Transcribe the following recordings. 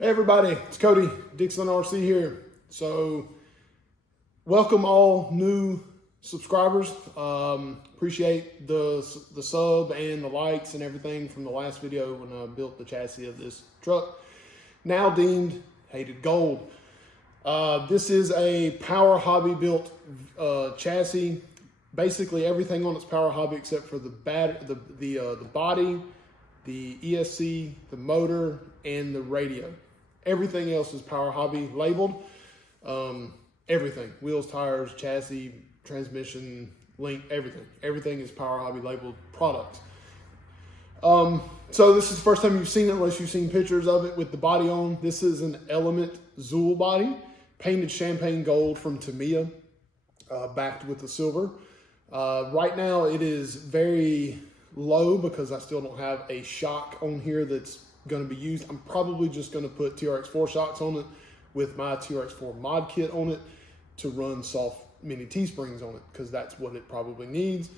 Hey everybody, it's Cody, Dixon RC here. So, welcome all new subscribers. Appreciate the sub and the likes and everything from the last video when I built the chassis of this truck. Now deemed hated gold. This is a Power Hobby built chassis. Basically everything on it's Power Hobby except for the body, the ESC, the motor, and the radio. Everything else is Power Hobby labeled. Everything, wheels, tires, chassis, transmission, link, everything. Everything is Power Hobby labeled product. So this is the first time you've seen it, unless you've seen pictures of it with the body on. This is an Element Zool body, painted champagne gold from Tamiya, backed with the silver. Right now it is very low because I still don't have a shock on here that's going to be used. I'm probably just going to put TRX4 shocks on it with my TRX4 mod kit on it to run soft mini T-springs on it because that's what it probably needs.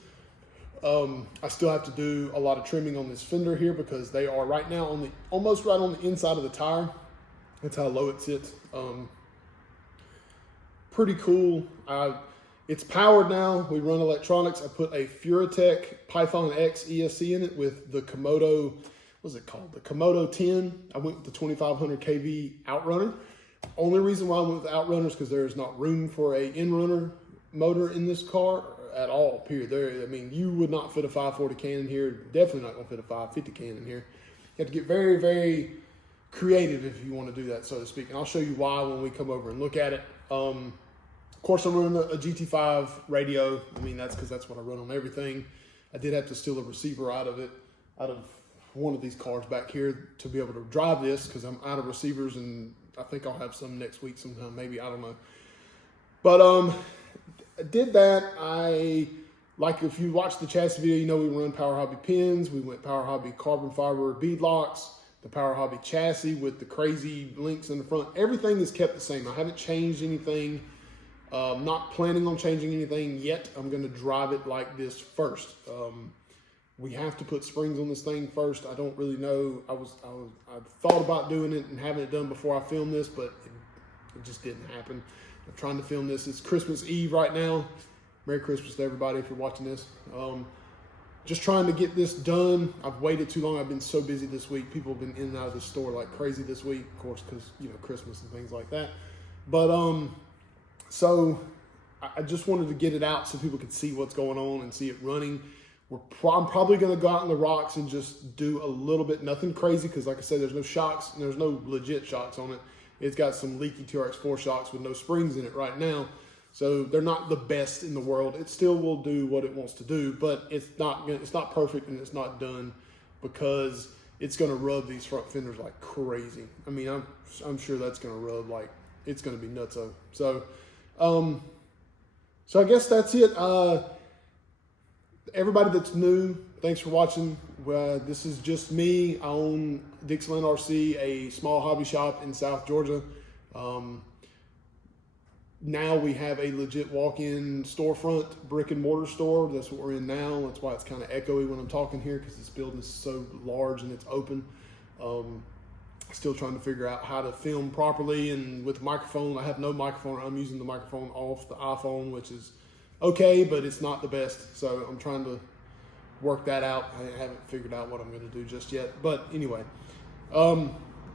I still have to do a lot of trimming on this fender here because they are right now on the almost right on the inside of the tire. That's how low it sits. Pretty cool. It's powered now. We run electronics. I put a Furitek Python X ESC in it with the Komodo, what's it called? The Komodo 10. I went with the 2500 kV outrunner. Only reason why I went with outrunner is because there's not room for a in-runner motor in this car at all, period. I mean, you would not fit a 540 can in here. Definitely not gonna fit a 550 can in here. You have to get very, very creative if you want to do that, so to speak. And I'll show you why when we come over and look at it. Of course, I'm running a GT5 radio. I mean, that's because that's what I run on everything. I did have to steal a receiver out of one of these cars back here to be able to drive this because I'm out of receivers, and I think I'll have some next week sometime, maybe, I don't know. But I did that. Like if you watch the chassis video, you know we run Power Hobby pins. We went Power Hobby carbon fiber bead locks, the Power Hobby chassis with the crazy links in the front. Everything is kept the same. I haven't changed anything. Not planning on changing anything yet. I'm going to drive it like this first. We have to put springs on this thing first. I don't really know. I thought about doing it and having it done before I filmed this, but it just didn't happen. I'm trying to film this. It's Christmas Eve right now. Merry Christmas to everybody if you're watching this. Just trying to get this done. I've waited too long. I've been so busy this week. People have been in and out of the store like crazy this week, of course, because, you know, Christmas and things like that. But, so I just wanted to get it out so people could see what's going on and see it running. I'm probably going to go out in the rocks and just do a little bit, nothing crazy, because like I said, there's no shocks, and there's no legit shocks on it. It's got some leaky TRX4 shocks with no springs in it right now. So they're not the best in the world. It still will do what it wants to do, but it's not perfect, and it's not done because it's going to rub these front fenders like crazy. I mean, I'm sure that's going to rub like, it's going to be nutso. So I guess that's it. Everybody that's new, thanks for watching. This is just me. I own Dixieland RC, a small hobby shop in South Georgia. Now we have a legit walk-in storefront, brick and mortar store. That's what we're in now. That's why it's kind of echoey when I'm talking here, because this building is so large and it's open. Still trying to figure out how to film properly, and with the microphone, I have no microphone. I'm using the microphone off the iPhone, which is okay, but it's not the best. So I'm trying to work that out. I haven't figured out what I'm going to do just yet. But anyway,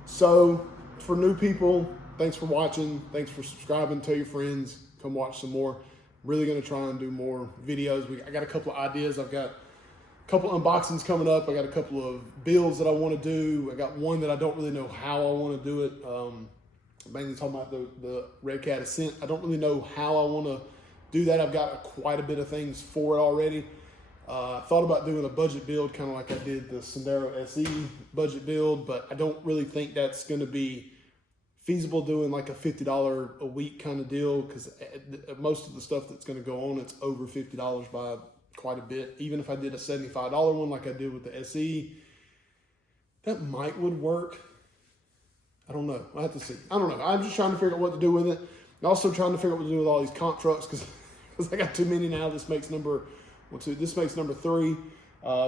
so for new people, thanks for watching. Thanks for subscribing. Tell your friends. Come watch some more. I'm really going to try and do more videos. I got a couple of ideas. I've got a couple unboxings coming up. I got a couple of builds that I want to do. I got one that I don't really know how I want to do it. Mainly talking about the Red Cat Ascent. I don't really know how I want to do that. I've got quite a bit of things for it already. I thought about doing a budget build, kind of like I did the Sendero SE budget build, but I don't really think that's going to be feasible doing like a $50 a week kind of deal, because most of the stuff that's going to go on, it's over $50 by quite a bit. Even if I did a $75 one like I did with the SE, that would work. I don't know. I have to see. I don't know. I'm just trying to figure out what to do with it. I'm also trying to figure out what to do with all these comp trucks, because I got too many now. This makes number 3.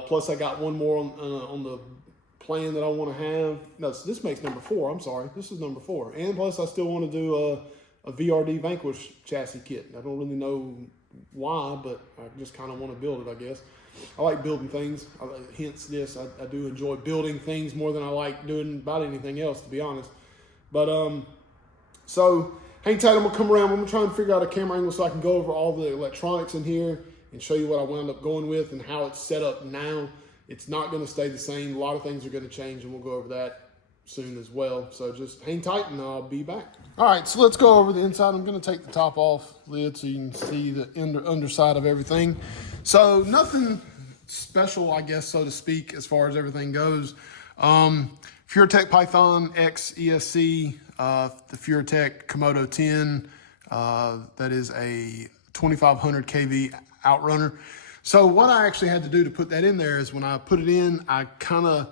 Plus I got one more on the plan that I want to have. No, so this makes number 4. I'm sorry. This is number 4. And plus I still want to do a VRD Vanquish chassis kit. I don't really know why, but I just kind of want to build it, I guess. I like building things. Hence this. I do enjoy building things more than I like doing about anything else, to be honest. But so hang tight. I'm gonna come around. I'm gonna try and figure out a camera angle so I can go over all the electronics in here and show you what I wound up going with and how it's set up now. It's not gonna stay the same. A lot of things are gonna change, and we'll go over that soon as well. So just hang tight and I'll be back. All right, so let's go over the inside. I'm gonna take the top off lid so you can see the underside of everything. So nothing special, I guess, so to speak, as far as everything goes. Furitek Python X ESC, the Furitek Komodo 10, that is a 2500 kV outrunner. So what I actually had to do to put that in there is when I put it in, I kind of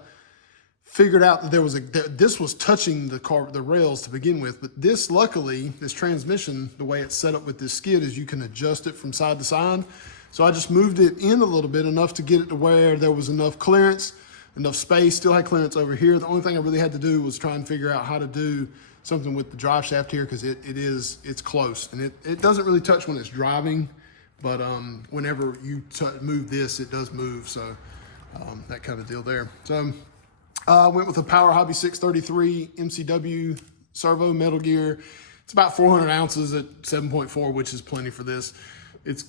figured out that this was touching the rails to begin with, but this, luckily, this transmission, the way it's set up with this skid is you can adjust it from side to side. So I just moved it in a little bit, enough to get it to where there was enough clearance, enough space, still had clearance over here. The only thing I really had to do was try and figure out how to do something with the drive shaft here, because it's close, and it doesn't really touch when it's driving, but whenever you move this, it does move. So that kind of deal there. So I went with a Power Hobby 633 MCW servo metal gear. It's about 400 ounces at 7.4, which is plenty for this. It's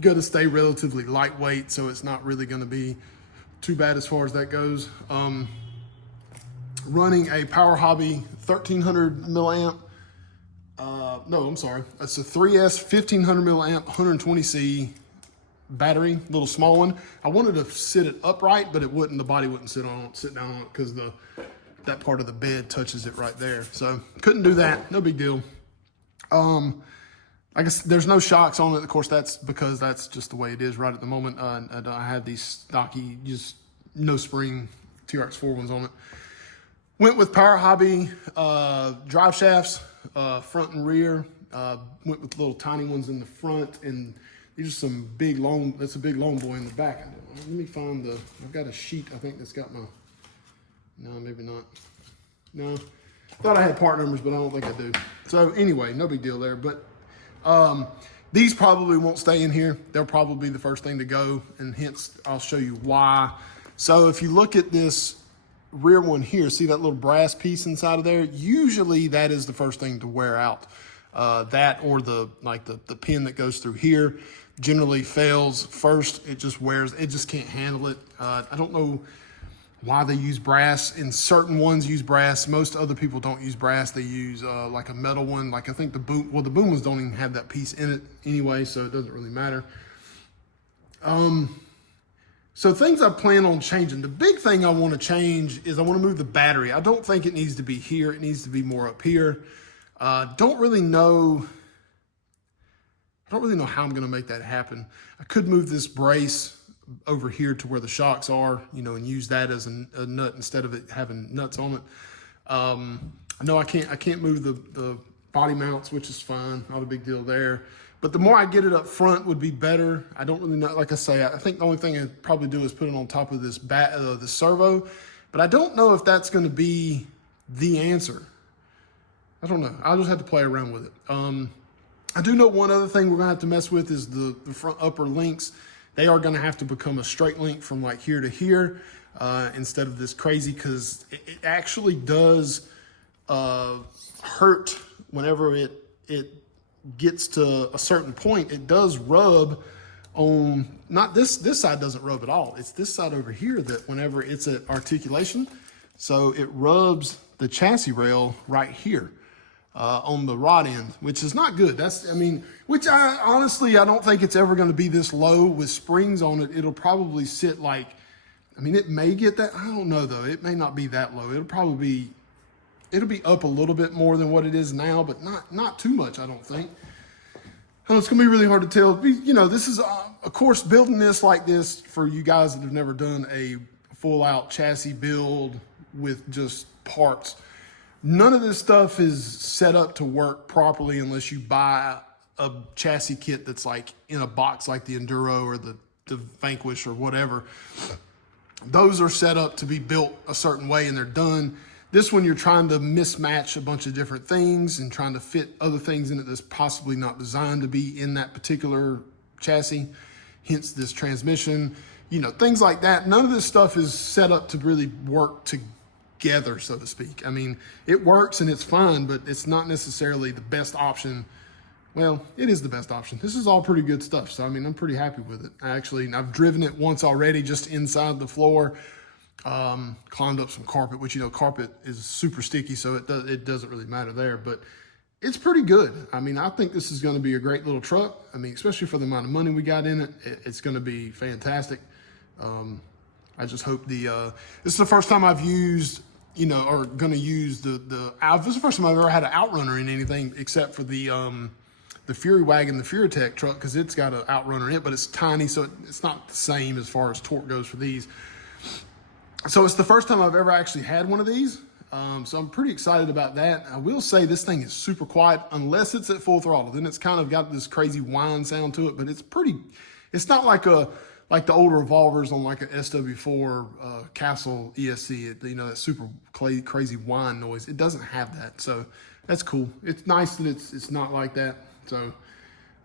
going to stay relatively lightweight, so it's not really going to be too bad as far as that goes. Running a Power Hobby 1300 milliamp. No, I'm sorry. It's a 3S 1500 milliamp 120C battery, little small one. I wanted to sit it upright, but it wouldn't. The body wouldn't sit down on it because that part of the bed touches it right there. So couldn't do that. No big deal. I guess there's no shocks on it. Of course, that's because that's just the way it is right at the moment. I have these stocky, just no spring TRX4 ones on it. Went with Power Hobby drive shafts, front and rear. Went with little tiny ones in the front, and these are some big long. That's a big long boy in the back. Let me find I've got a sheet. I think that's got my. No, maybe not. No, thought I had part numbers, but I don't think I do. So anyway, no big deal there. But these probably won't stay in here. They'll probably be the first thing to go, and hence I'll show you why. So if you look at this rear one here, see that little brass piece inside of there? Usually that is the first thing to wear out. That or the pin that goes through here generally fails first. It just wears, it just can't handle it. I don't know why they use brass. In certain ones use brass. Most other people don't use brass. They use like a metal one. Like I think the boom ones don't even have that piece in it anyway, so it doesn't really matter. So things I plan on changing. The big thing I want to change is I want to move the battery. I don't think it needs to be here. It needs to be more up here. Don't really know how I'm going to make that happen. I could move this brace over here to where the shocks are, and use that as a nut instead of it having nuts on it. I know I can't move the body mounts, which is fine. Not a big deal there. But the more I get it up front would be better. I don't really know. Like I say, I think the only thing I'd probably do is put it on top of this the servo. But I don't know if that's going to be the answer. I don't know. I'll just have to play around with it. I do know one other thing we're going to have to mess with is the front upper links. They are going to have to become a straight link from like here to here instead of this crazy, because it actually does hurt whenever it gets to a certain point. It does rub on, not this side doesn't rub at all. It's this side over here that whenever it's at articulation, so it rubs the chassis rail right here on the rod end, which is not good. Which I honestly don't think it's ever going to be this low with springs on it. It'll probably sit like, it may get that, I don't know though. It may not be that low. It'll be up a little bit more than what it is now, but not too much, I don't think. It's gonna be really hard to tell. This is, of course, building this like this for you guys that have never done a full out chassis build with just parts. None of this stuff is set up to work properly unless you buy a chassis kit that's like in a box like the Enduro or the Vanquish or whatever. those are set up to be built a certain way and they're done. This one, you're trying to mismatch a bunch of different things and trying to fit other things in it that's possibly not designed to be in that particular chassis, hence this transmission, you know, things like that. None of this stuff is set up to really work together, so to speak. I mean, it works and it's fine, but it's not necessarily the best option. Well, it is the best option. This is all pretty good stuff. So, I mean, I'm pretty happy with it. I've driven it once already, just inside the floor. Climbed up some carpet, which, you know, carpet is super sticky, so it doesn't really matter there, but it's pretty good. I mean, I think this is going to be a great little truck. I mean, especially for the amount of money we got in it, it's going to be fantastic. I just hope this is the first time I've used, you know, or going to use this is the first time I've ever had an outrunner in anything except for the Fury wagon, the Furitek truck, because it's got an outrunner in it, but it's tiny, so it's not the same as far as torque goes for these. So it's the first time I've ever actually had one of these. So I'm pretty excited about that. I will say this thing is super quiet unless it's at full throttle. Then it's kind of got this crazy whine sound to it, but it's not like the older Revolvers on like a SW4 Castle ESC, you know, that super crazy whine noise. It doesn't have that. So that's cool. It's nice that it's not like that. So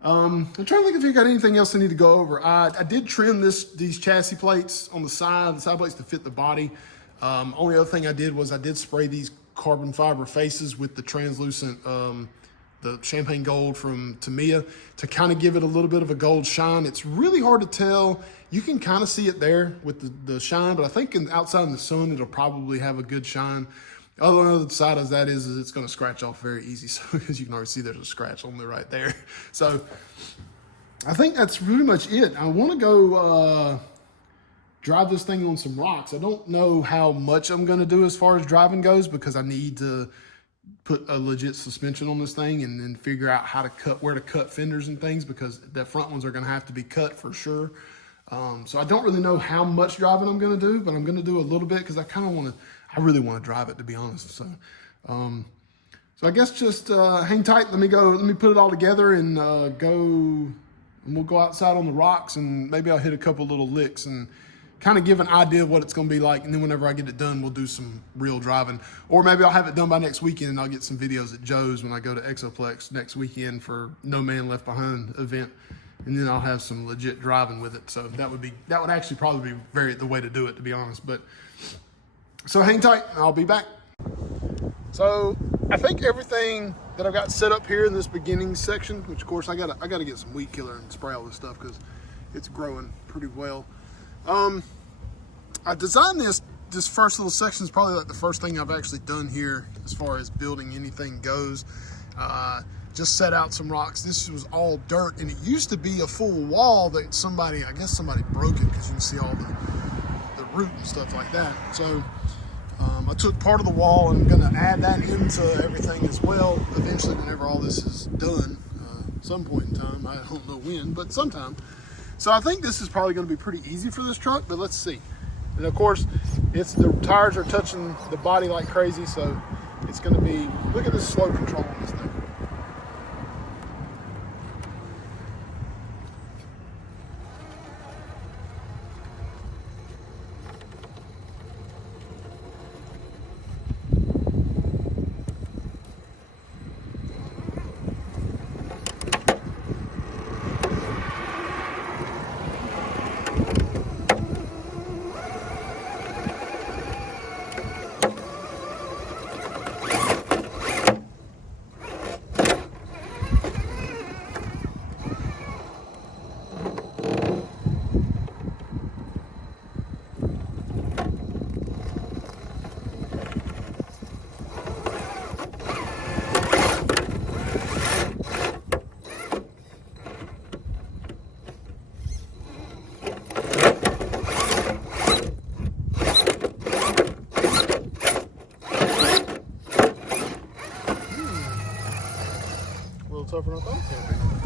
I'm trying to think if you got anything else I need to go over. I did trim these chassis plates on the side plates to fit the body. Only other thing I did was I did spray these carbon fiber faces with the translucent, the champagne gold from Tamiya to kind of give it a little bit of a gold shine. It's really hard to tell. You can kind of see it there with the shine, but I think outside in the sun, it'll probably have a good shine. The other side of that is it's going to scratch off very easy, so because you can already see there's a scratch on there right there. So I think that's pretty much it. I want to go drive this thing on some rocks. I don't know how much I'm going to do as far as driving goes because I need to put a legit suspension on this thing and then figure out where to cut fenders and things because the front ones are going to have to be cut for sure. So I don't really know how much driving I'm going to do, but I'm going to do a little bit because I really want to drive it, to be honest. So, so I guess just hang tight. Let me put it all together and we'll go outside on the rocks and maybe I'll hit a couple little licks and kind of give an idea of what it's going to be like. And then whenever I get it done, we'll do some real driving. Or maybe I'll have it done by next weekend and I'll get some videos at Joe's when I go to Exoplex next weekend for No Man Left Behind event. And then I'll have some legit driving with it. So that would actually probably be the way to do it, to be honest. But so hang tight, I'll be back. So I think everything that I've got set up here in this beginning section, which of course I gotta get some weed killer and spray all this stuff because it's growing pretty well. I designed this first little section is probably like the first thing I've actually done here as far as building anything goes. Just set out some rocks. This was all dirt and it used to be a full wall that I guess somebody broke it because you can see all the root and stuff like that. So I took part of the wall and I'm going to add that into everything as well eventually whenever all this is done, some point in time. I don't know when, but sometime. So I think this is probably going to be pretty easy for this truck, but let's see. And of course, the tires are touching the body like crazy, so it's going to be, look at the slow control on this thing. Tougher than I thought it was going to be.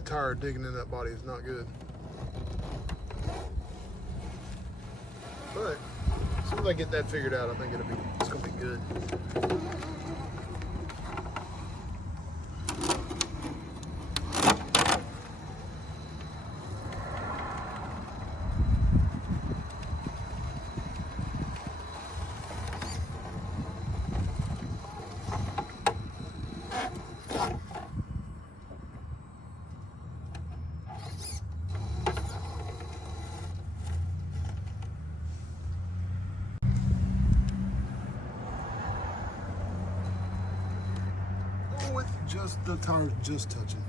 that tire digging in that body is not good. But as soon as I get that figured out, I think it's gonna be good. With just the tires just touching.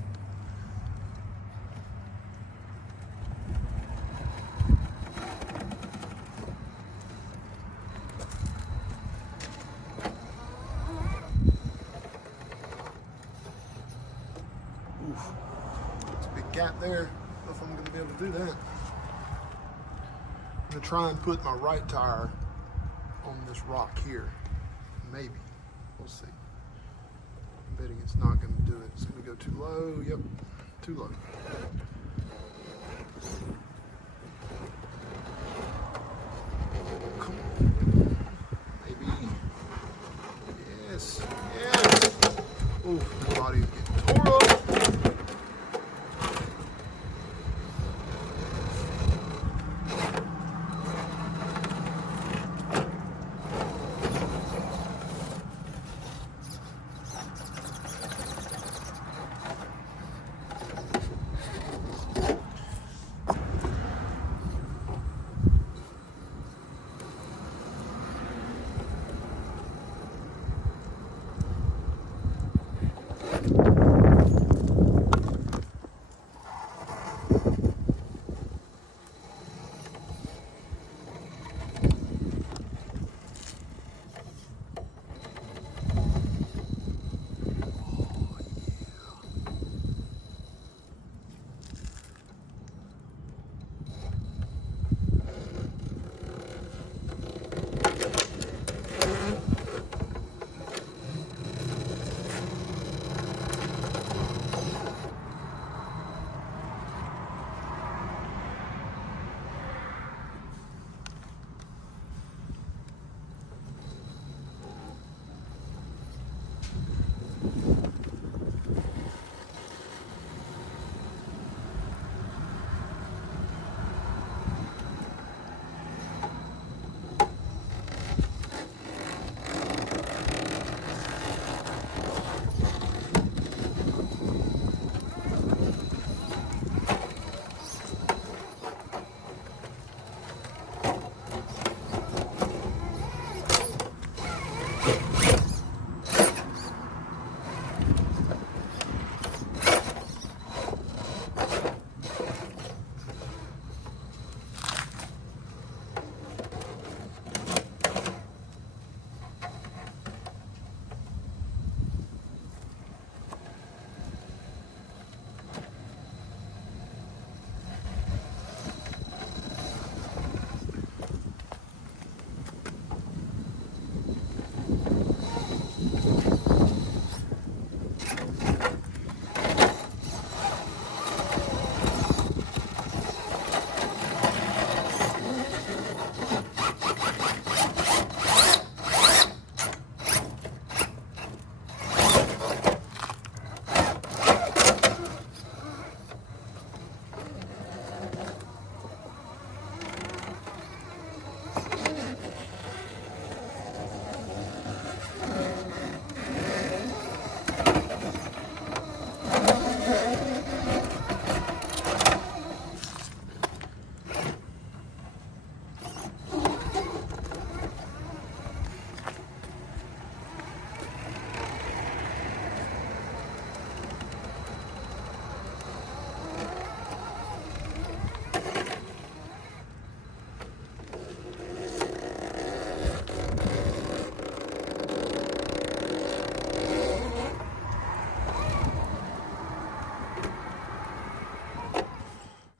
Oof. There's a big gap there. I don't know if I'm going to be able to do that. I'm going to try and put my right tire on this rock here. Maybe. We'll see. I'm betting it's not going to do it. It's going to go too low. Yep, too low. Come on. Maybe. Yes. Yes. Oof, my body's getting tore up.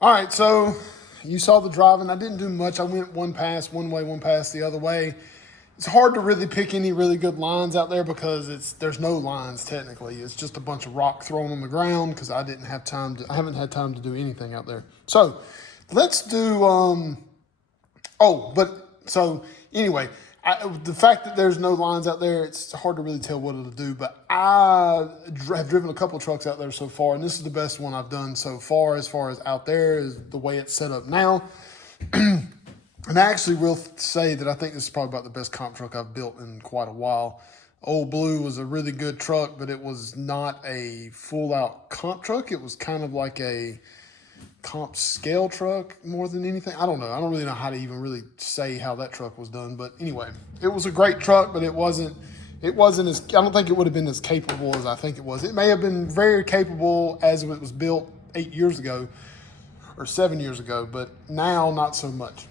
All right, so you saw the driving. I didn't do much. I went one pass one way, one pass the other way. It's hard to really pick any really good lines out there because there's no lines technically. It's just a bunch of rock thrown on the ground because I haven't had time to do anything out there. So let's do, anyway, the fact that there's no lines out there, it's hard to really tell what it'll do, but I have driven a couple trucks out there so far, and this is the best one I've done so far as out there is the way it's set up now. And I actually will say that I think this is probably about the best comp truck I've built in quite a while. Old Blue was a really good truck, but it was not a full-out comp truck. It was kind of like a comp scale truck more than anything. I don't know. I don't really know how to even really say how that truck was done. But anyway, it was a great truck, but it wasn't as, I don't think it would have been as capable as I think it was. It may have been very capable as it was built 8 years ago or 7 years ago, but now not so much.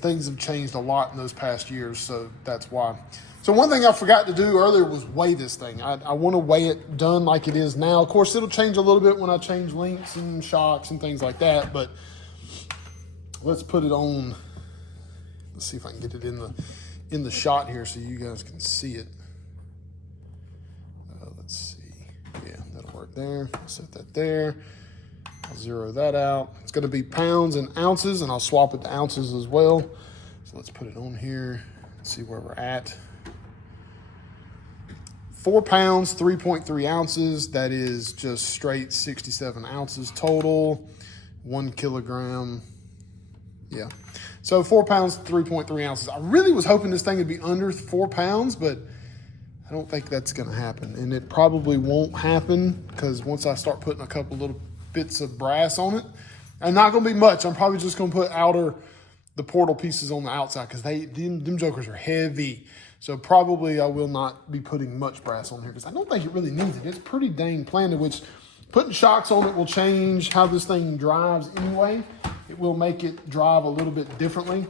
Things have changed a lot in those past years, so that's why. So one thing I forgot to do earlier was weigh this thing. I want to weigh it done like it is now. Of course, it'll change a little bit when I change links and shocks and things like that, but let's put it on. Let's see if I can get it in the shot here so you guys can see it. Let's see. Yeah, that'll work there. I'll set that there. I'll zero that out. It's going to be pounds and ounces, and I'll swap it to ounces as well. So let's put it on here and see where we're at. 4 pounds, 3.3 ounces. That is just straight 67 ounces total. 1 kilogram. Yeah. So 4 pounds, 3.3 ounces. I really was hoping this thing would be under 4 pounds, but I don't think that's going to happen. And it probably won't happen because once I start putting a couple little bits of brass on it, and not going to be much. I'm probably just going to put the portal pieces on the outside because them jokers are heavy. So probably I will not be putting much brass on here because I don't think it really needs it. It's pretty dang planted, which putting shocks on it will change how this thing drives anyway. It will make it drive a little bit differently.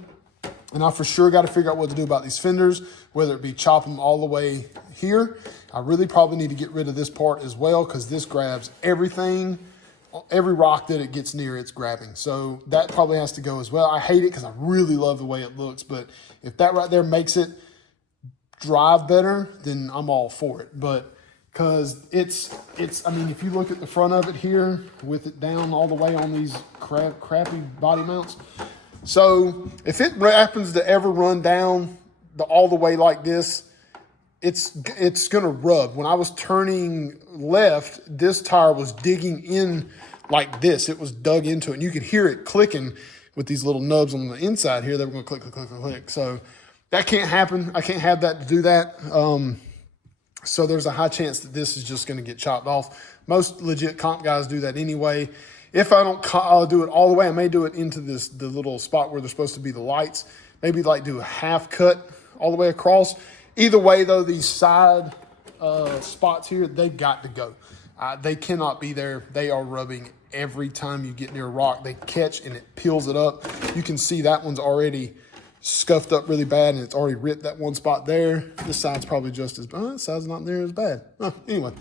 And I for sure got to figure out what to do about these fenders, whether it be chop them all the way here. I really probably need to get rid of this part as well because this grabs everything. Every rock that it gets near, it's grabbing. So that probably has to go as well. I hate it because I really love the way it looks. But if that right there makes it drive better, then I'm all for it. But because I mean, if you look at the front of it here with it down all the way on these crappy body mounts. So if it happens to ever run down all the way like this, it's going to rub. When I was turning left, this tire was digging in like this. It was dug into it. And you could hear it clicking with these little nubs on the inside here. They were going to click, click, click, click, click. So that can't happen. I can't have that to do that. So there's a high chance that this is just going to get chopped off. Most legit comp guys do that anyway. If I don't do it all the way, I may do it into the little spot where there's supposed to be the lights. Maybe like do a half cut all the way across. Either way, though, these side spots here, they've got to go. They cannot be there. They are rubbing every time you get near a rock. They catch and it peels it up. You can see that one's already scuffed up really bad and it's already ripped that one spot there. This side's probably just as bad. This side's not near as bad. Anyway,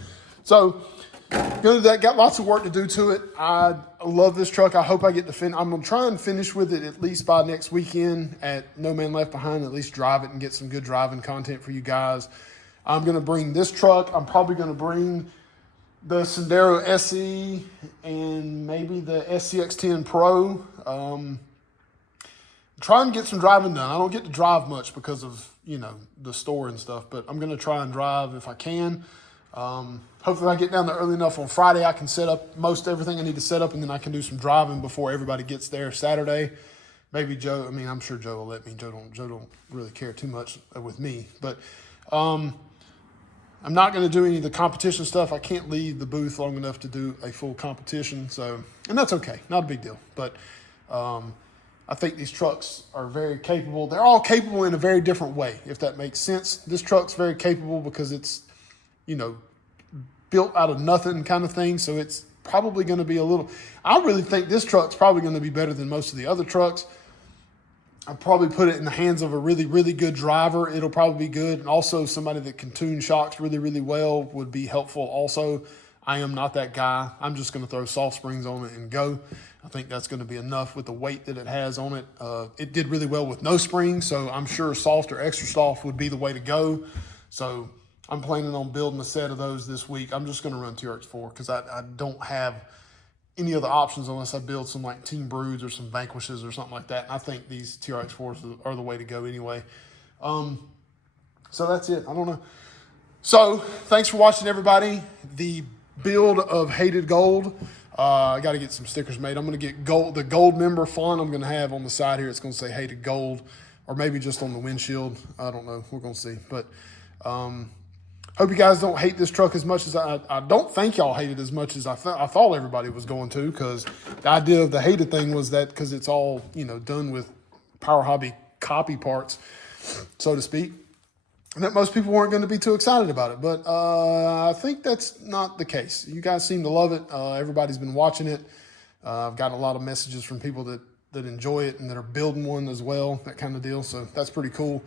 so gonna do that. Got lots of work to do to it. I love this truck. I hope I get to finish. I'm gonna try and finish with it at least by next weekend at No Man Left Behind. At least drive it and get some good driving content for you guys. I'm gonna bring this truck. I'm probably gonna bring the Sendero SE and maybe the SCX10 Pro. Try and get some driving done. I don't get to drive much because of, the store and stuff, but I'm going to try and drive if I can. Hopefully I get down there early enough on Friday. I can set up most everything I need to set up, and then I can do some driving before everybody gets there Saturday. Maybe Joe, I'm sure Joe will let me. Joe don't really care too much with me, but I'm not going to do any of the competition stuff. I can't leave the booth long enough to do a full competition, and that's okay. Not a big deal, but I think these trucks are very capable. They're all capable in a very different way, if that makes sense. This truck's very capable because it's, built out of nothing kind of thing. So it's probably going to be I really think this truck's probably going to be better than most of the other trucks. I'll probably put it in the hands of a really, really good driver. It'll probably be good. And also somebody that can tune shocks really, really well would be helpful also. I am not that guy. I'm just going to throw soft springs on it and go. I think that's going to be enough with the weight that it has on it. It did really well with no springs, so I'm sure soft or extra soft would be the way to go. So I'm planning on building a set of those this week. I'm just going to run TRX4 because I don't have any other options unless I build some like Team Broods or some Vanquishes or something like that. And I think these TRX4s are the way to go anyway. So that's it. I don't know. So thanks for watching, everybody. The build of Hated Gold. I got to get some stickers made. I'm going to get the gold member font I'm going to have on the side here. It's going to say Hated Gold, or maybe just on the windshield. I don't know. We're going to see. But hope you guys don't hate this truck as much as I don't think y'all hate it as much as I thought everybody was going to, because the idea of the hated thing was that because it's all, you know, done with Power Hobby copy parts, so to speak, and that most people weren't going to be too excited about it. But I think that's not the case. You guys seem to love it. Everybody's been watching it. I've got a lot of messages from people that enjoy it and that are building one as well, that kind of deal. So that's pretty cool.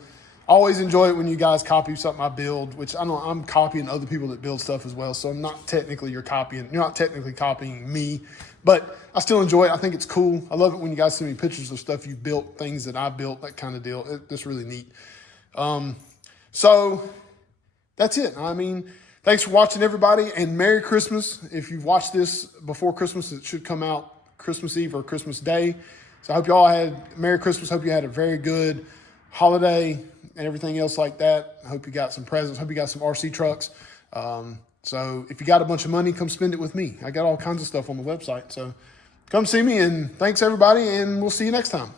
I always enjoy it when you guys copy something I build, which I know I'm copying other people that build stuff as well. So I'm not technically you're not technically copying me, but I still enjoy it. I think it's cool. I love it when you guys send me pictures of stuff you built, things that I built, that kind of deal. It's really neat. So that's it. I mean, thanks for watching, everybody, and Merry Christmas. If you've watched this before Christmas, it should come out Christmas Eve or Christmas Day. So I hope you all had Merry Christmas. Hope you had a very good holiday and everything else like that. I hope you got some presents. Hope you got some RC trucks. So if you got a bunch of money, come spend it with me. I got all kinds of stuff on the website. So come see me, and thanks, everybody, and we'll see you next time.